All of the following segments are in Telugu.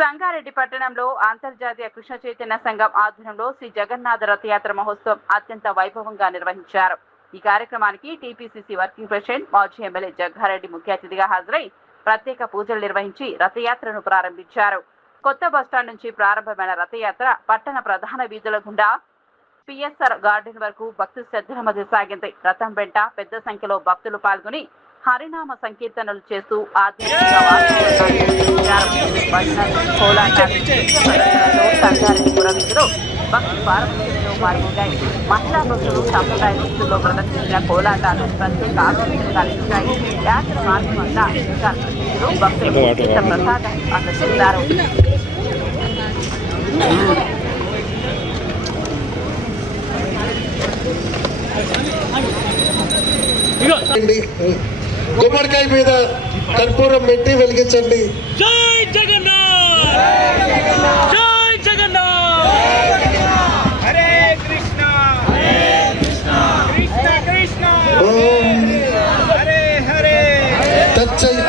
సంగారెడ్డి పట్టణంలో అంతర్జాతీయ కృష్ణ చైతన్య సంఘం ఆధ్వర్యంలో శ్రీ జగన్నాథ రథయాత్ర మహోత్సవం అత్యంత వైభవంగా నిర్వహించారు. ఈ కార్యక్రమానికి టీపీసీసీ వర్కింగ్ ప్రెసిడెంట్ మాజీ ఎమ్మెల్యే జగ్గారెడ్డి ముఖ్య అతిథిగా హాజరై ప్రత్యేక పూజలు నిర్వహించి రథయాత్రను ప్రారంభించారు. కొత్త బస్టాండ్ నుంచి ప్రారంభమైన రథయాత్ర పట్టణ ప్రధాన వీధుల గుండా పిఎస్ఆర్ గార్డెన్ వరకు భక్తి శ్రద్ధల మధ్య సాగింది. రథం వెంట పెద్ద సంఖ్యలో భక్తులు పాల్గొని హరినామ సంకీర్తనలు చేస్తూ సంగారెడ్డి పురవీధులు భక్తి పారవశ్యంలో పాల్గొన్నాయి. మహిళా భక్తులు సంప్రదాయ దుస్తుల్లో ప్రదర్శించిన కోలాటాలు ప్రత్యేక ఆకర్షణ కలిగించాయి. యాత్ర మాధ్యమంగా భక్తులు ప్రసాదాన్ని అందజేశారు. గుమ్మడికాయ మీద కర్పూరం పెట్టి వెలిగించండి. జై జగన్నాథ్, జై జగన్నాథ్, హరే కృష్ణ, కృష్ణ కృష్ణ, హరే హరే.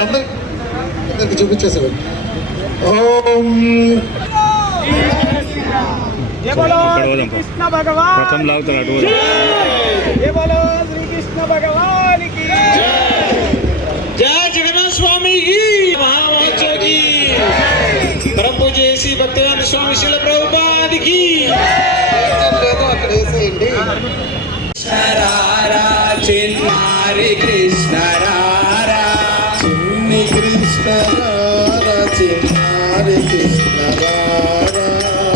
అందరికి చూపించేసారు. ఓం జై బోలో కృష్ణ భగవాన్, జై బోలో శ్రీ కృష్ణ భగవాన్ की जय जगन्नाथ स्वामी की, महावाचो की, परम पूज्य श्री भक्तिवेदांत स्वामी श्रील प्रभुपाद की। रारा चिन्नारी कृष्ण रारा, చిన్ని కృష్ణ రారా, చిన్నారి కృష్ణ రారా,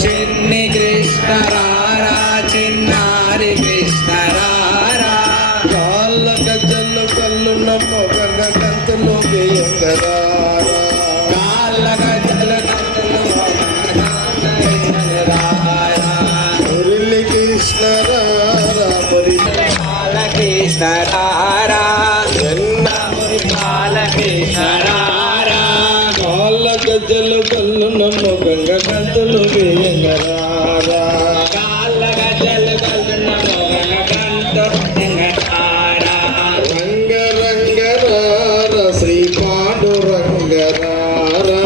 चिन्नी कृष्ण रारा, चिन्नारी कृष्ण रारा, కాళ్ళ గజ్జలు కళ్ళు నమ్మగంగ కంతలు వేయంగరారా, काल गजल మురళి కృష్ణ రారా, మరి काल कृष्ण रारा, काल कृष्ణ रारा, కాళ్ళ గజ్జలు కళ్ళు నమ్మగంగ కంతలు వేయంగరారా, काल गजल कंत रारा, రంగ రంగ రారా, శ్రీ పాండురంగ రారా,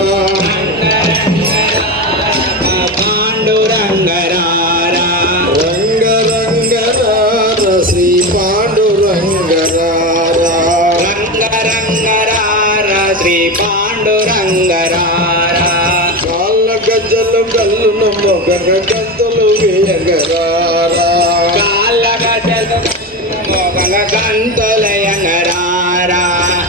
पांडुरंग रारा, రంగ రంగ రారా, శ్రీ పాండురంగ రారా, रंग रंग रारा, श्री पांडुरंग रारा, కాళ్ళ గజ్జలు కళ్ళు నమ్మగంగ కంతలు వేయంగరారా, काल गजल कंतलयंग रारा,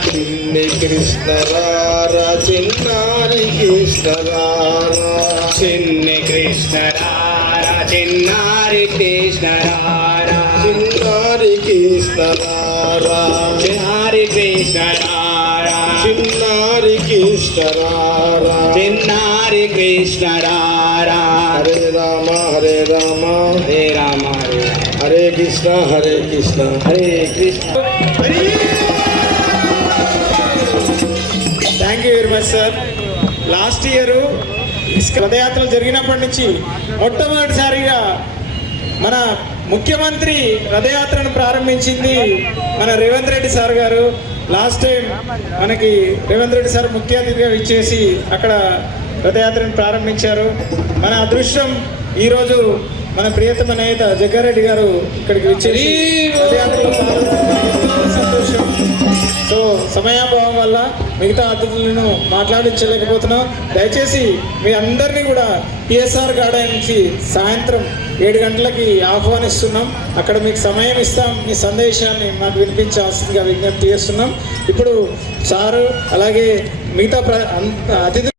చిన్ని కృష్ణ రారా, చిన్నారి కృష్ణ రారా, चिन्नी कृष्ण रारा, चिन्नारी कृष्ण रारा, చిన్నారి కృష్ణ రారా, चिन्नारी कृष्ण रारा, చిన్నారి కృష్ణ రారా, चिन्नारी कृष्ण रारा, హరే రామ హరే రామ हरे राम हरे హరే కృష్ణ హరే కృష్ణ. हरे Krishna. Thank you very much sir. Last year రథయాత్రలు జరిగినప్పటి నుంచి మొట్టమొదటిసారిగా మన ముఖ్యమంత్రి రథయాత్రను ప్రారంభించింది మన రేవంత్ రెడ్డి సార్ గారు. లాస్ట్ టైం మనకి రేవంత్ రెడ్డి సార్ ముఖ్య అతిథిగా ఇచ్చేసి అక్కడ రథయాత్రను ప్రారంభించారు. మన అదృష్టం ఈరోజు మన ప్రియతమ నేత జగ్గారెడ్డి గారు ఇక్కడికి వచ్చేసి రథయాత్రలో పాల్గొనడం సంతోషం. సో సమయాభావం వల్ల మిగతా అతిథులను మాట్లాడించలేకపోతున్నాం. దయచేసి మీ అందరినీ కూడా పిఎస్ఆర్ గార్డెన్ నుంచి సాయంత్రం 7 గంటలకి ఆహ్వానిస్తున్నాం. అక్కడ మీకు సమయం ఇస్తాం. మీ సందేశాన్ని మాకు వినిపించాల్సిందిగా విజ్ఞప్తి చేస్తున్నాం. ఇప్పుడు సారు అలాగే మిగతా అతిథులు